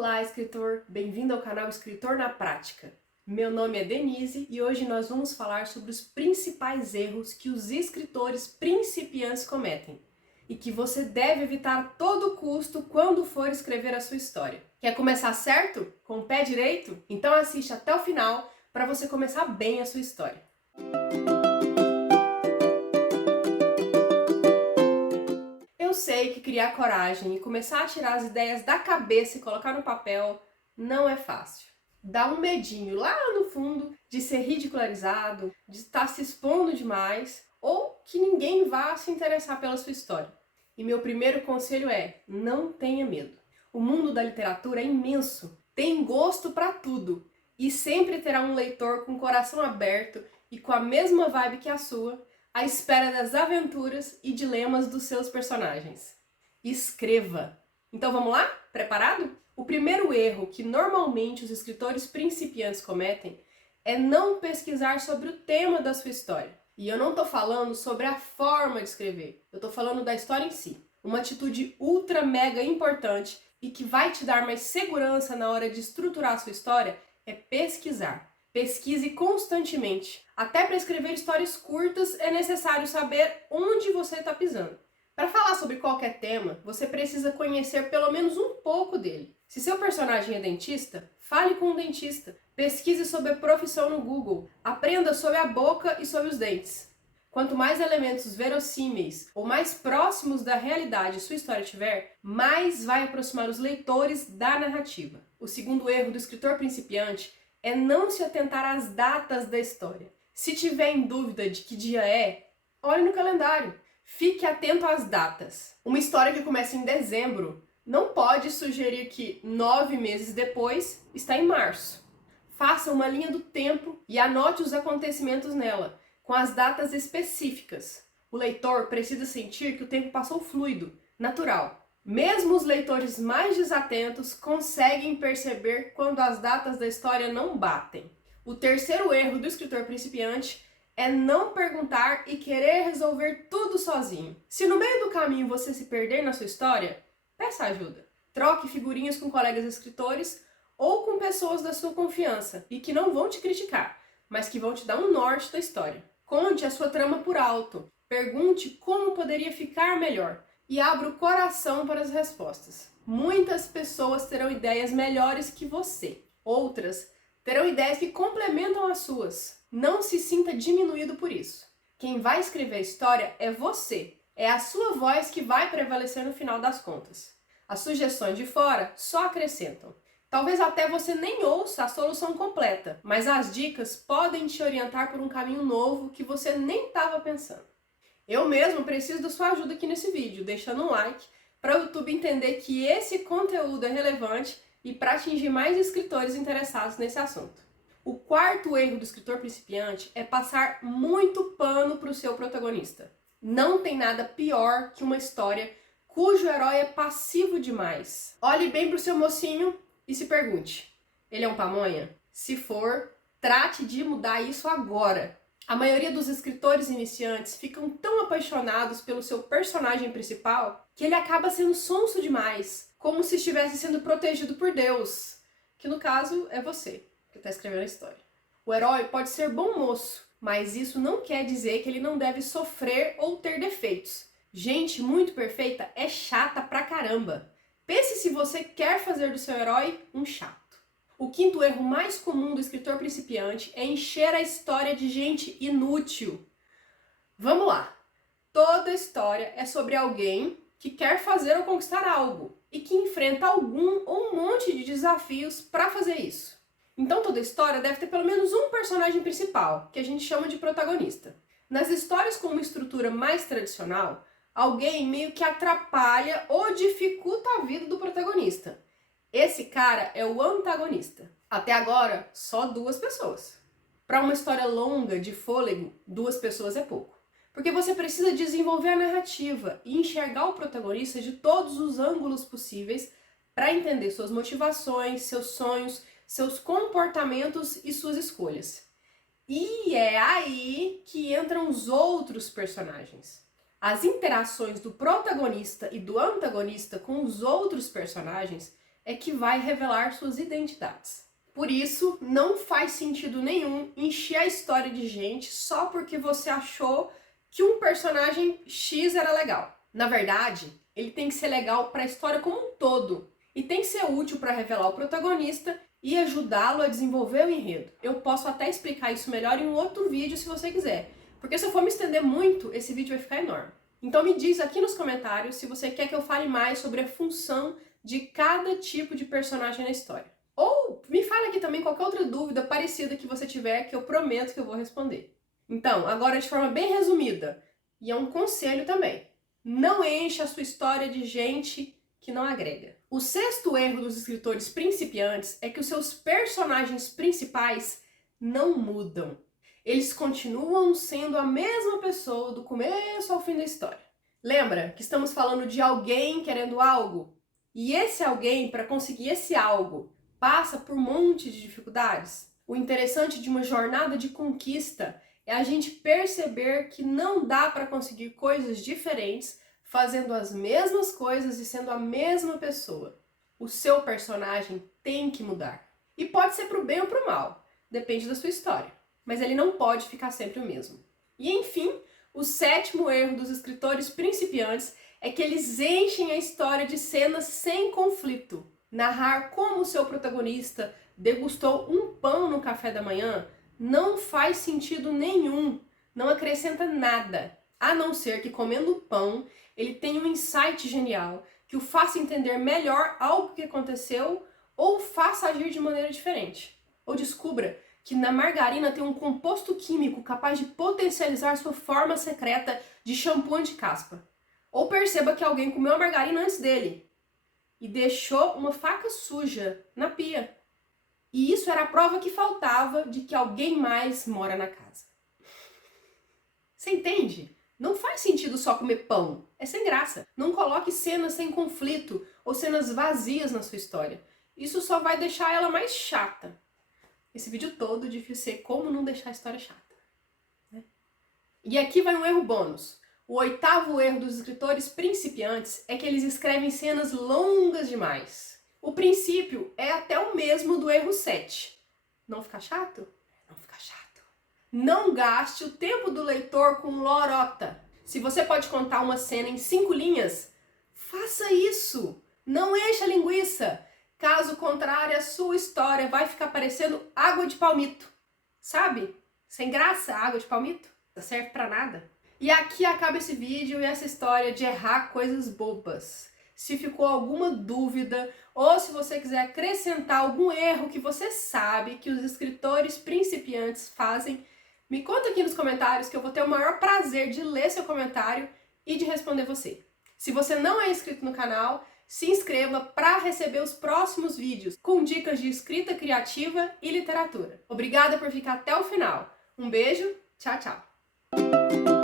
Olá, escritor! Bem-vindo ao canal Escritor na Prática. Meu nome é Denise e hoje nós vamos falar sobre os principais erros que os escritores principiantes cometem e que você deve evitar a todo custo quando for escrever a sua história. Quer começar certo? Com o pé direito? Então assiste até o final para você começar bem a sua história. Eu sei que criar coragem e começar a tirar as ideias da cabeça e colocar no papel não é fácil. Dá um medinho lá no fundo de ser ridicularizado, de estar se expondo demais ou que ninguém vá se interessar pela sua história. E meu primeiro conselho é: não tenha medo. O mundo da literatura é imenso, tem gosto para tudo e sempre terá um leitor com o coração aberto e com a mesma vibe que a sua, à espera das aventuras e dilemas dos seus personagens. Escreva! Então vamos lá? Preparado? O primeiro erro que normalmente os escritores principiantes cometem é não pesquisar sobre o tema da sua história. E eu não estou falando sobre a forma de escrever, eu estou falando da história em si. Uma atitude ultra mega importante e que vai te dar mais segurança na hora de estruturar a sua história é pesquisar. Pesquise constantemente. Até para escrever histórias curtas é necessário saber onde você está pisando. Para falar sobre qualquer tema, você precisa conhecer pelo menos um pouco dele. Se seu personagem é dentista, fale com um dentista. Pesquise sobre a profissão no Google. Aprenda sobre a boca e sobre os dentes. Quanto mais elementos verossímeis ou mais próximos da realidade sua história tiver, mais vai aproximar os leitores da narrativa. O segundo erro do escritor principiante é não se atentar às datas da história. Se tiver em dúvida de que dia é, olhe no calendário. Fique atento às datas. Uma história que começa em dezembro não pode sugerir que 9 meses depois está em março. Faça uma linha do tempo e anote os acontecimentos nela, com as datas específicas. O leitor precisa sentir que o tempo passou fluido, natural. Mesmo os leitores mais desatentos conseguem perceber quando as datas da história não batem. O terceiro erro do escritor principiante é não perguntar e querer resolver tudo sozinho. Se no meio do caminho você se perder na sua história, peça ajuda. Troque figurinhas com colegas escritores ou com pessoas da sua confiança e que não vão te criticar, mas que vão te dar um norte da história. Conte a sua trama por alto. Pergunte como poderia ficar melhor. E abra o coração para as respostas. Muitas pessoas terão ideias melhores que você. Outras terão ideias que complementam as suas. Não se sinta diminuído por isso. Quem vai escrever a história é você. É a sua voz que vai prevalecer no final das contas. As sugestões de fora só acrescentam. Talvez até você nem ouça a solução completa, mas as dicas podem te orientar por um caminho novo que você nem estava pensando. Eu mesmo preciso da sua ajuda aqui nesse vídeo, deixando um like para o YouTube entender que esse conteúdo é relevante e para atingir mais escritores interessados nesse assunto. O quarto erro do escritor principiante é passar muito pano para o seu protagonista. Não tem nada pior que uma história cujo herói é passivo demais. Olhe bem para o seu mocinho e se pergunte: ele é um pamonha? Se for, trate de mudar isso agora. A maioria dos escritores iniciantes ficam tão apaixonados pelo seu personagem principal que ele acaba sendo sonso demais, como se estivesse sendo protegido por Deus, que no caso é você que está escrevendo a história. O herói pode ser bom moço, mas isso não quer dizer que ele não deve sofrer ou ter defeitos. Gente muito perfeita é chata pra caramba. Pense se você quer fazer do seu herói um chato. O quinto erro mais comum do escritor principiante é encher a história de gente inútil. Vamos lá! Toda história é sobre alguém que quer fazer ou conquistar algo e que enfrenta algum ou um monte de desafios para fazer isso. Então toda história deve ter pelo menos um personagem principal, que a gente chama de protagonista. Nas histórias com uma estrutura mais tradicional, alguém meio que atrapalha ou dificulta a vida do protagonista. Esse cara é o antagonista. Até agora, só 2 pessoas. Para uma história longa, de fôlego, 2 pessoas é pouco. Porque você precisa desenvolver a narrativa e enxergar o protagonista de todos os ângulos possíveis para entender suas motivações, seus sonhos, seus comportamentos e suas escolhas. E é aí que entram os outros personagens. As interações do protagonista e do antagonista com os outros personagens é que vai revelar suas identidades. Por isso, não faz sentido nenhum encher a história de gente só porque você achou que um personagem X era legal. Na verdade, ele tem que ser legal para a história como um todo e tem que ser útil para revelar o protagonista e ajudá-lo a desenvolver o enredo. Eu posso até explicar isso melhor em um outro vídeo se você quiser, porque se eu for me estender muito, esse vídeo vai ficar enorme. Então me diz aqui nos comentários se você quer que eu fale mais sobre a função de cada tipo de personagem na história. Ou me fala aqui também qualquer outra dúvida parecida que você tiver, que eu prometo que eu vou responder. Então, agora de forma bem resumida, e é um conselho também, não encha a sua história de gente que não agrega. O 6º erro dos escritores principiantes é que os seus personagens principais não mudam. Eles continuam sendo a mesma pessoa do começo ao fim da história. Lembra que estamos falando de alguém querendo algo? E esse alguém, para conseguir esse algo, passa por um monte de dificuldades. O interessante de uma jornada de conquista é a gente perceber que não dá para conseguir coisas diferentes fazendo as mesmas coisas e sendo a mesma pessoa. O seu personagem tem que mudar. E pode ser pro bem ou pro mal, depende da sua história. Mas ele não pode ficar sempre o mesmo. E enfim, o 7º erro dos escritores principiantes é que eles enchem a história de cenas sem conflito. Narrar como o seu protagonista degustou um pão no café da manhã não faz sentido nenhum, não acrescenta nada, a não ser que comendo o pão ele tenha um insight genial que o faça entender melhor algo que aconteceu ou faça agir de maneira diferente. Ou descubra que na margarina tem um composto químico capaz de potencializar sua forma secreta de shampoo anti-caspa. Ou perceba que alguém comeu a margarina antes dele e deixou uma faca suja na pia. E isso era a prova que faltava de que alguém mais mora na casa. Você entende? Não faz sentido só comer pão. É sem graça. Não coloque cenas sem conflito ou cenas vazias na sua história. Isso só vai deixar ela mais chata. Esse vídeo todo devia ser como não deixar a história chata, né? E aqui vai um erro bônus. O 8º erro dos escritores principiantes é que eles escrevem cenas longas demais. O princípio é até o mesmo do erro 7. Não fica chato? Não fica chato. Não gaste o tempo do leitor com lorota. Se você pode contar uma cena em 5 linhas, faça isso. Não encha a linguiça. Caso contrário, a sua história vai ficar parecendo água de palmito. Sabe? Sem graça, água de palmito. Não serve pra nada. E aqui acaba esse vídeo e essa história de errar coisas bobas. Se ficou alguma dúvida ou se você quiser acrescentar algum erro que você sabe que os escritores principiantes fazem, me conta aqui nos comentários que eu vou ter o maior prazer de ler seu comentário e de responder você. Se você não é inscrito no canal, se inscreva para receber os próximos vídeos com dicas de escrita criativa e literatura. Obrigada por ficar até o final. Um beijo, tchau, tchau!